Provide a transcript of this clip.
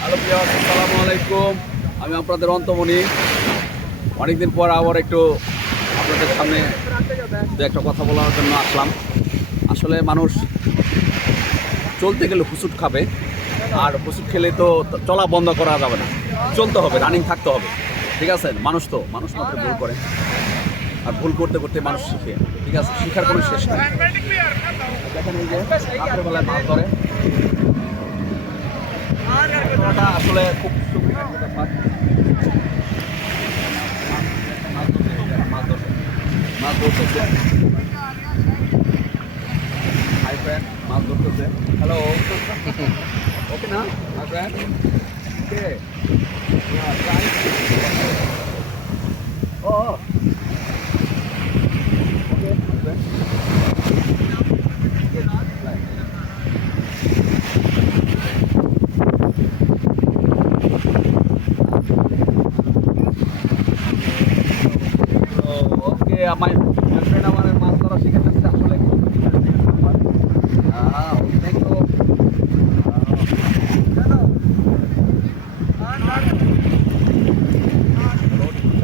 Hello প্রিয়, আসসালামু আলাইকুম। আমি আপনাদের অন্তমণি। অনেকদিন পর আবার একটু আপনাদের সামনে দু একটা কথা বলার জন্য আসলাম। আসলে মানুষ চলতে গেলে হুসুট খাবে, আর হুসুট খেলে তো চলা বন্ধ করা যাবে না, চলতে হবে, রানিং থাকতে হবে। ঠিক আছে, মানুষ মাত্র ভুল করে, আর ভুল করতে করতে মানুষ শিখে। ঠিক আছে, শিখার কোনো শেষ নেই। দেখেন এই যে রাতের বেলায় মাছ ধরে, ধরাটা আসলে খুব সুবিধার একটা ব্যাপার। মাছ ধরতেছে, হাই ফ্রেন্ড, মাছ ধরতেছে। হ্যালো, ওকে না হাই ফ্রেন্ড, ওকে ও ওকে ওকে। আমার ফ্রেন্ড আমার মাছ ধরা শিখাতেছে,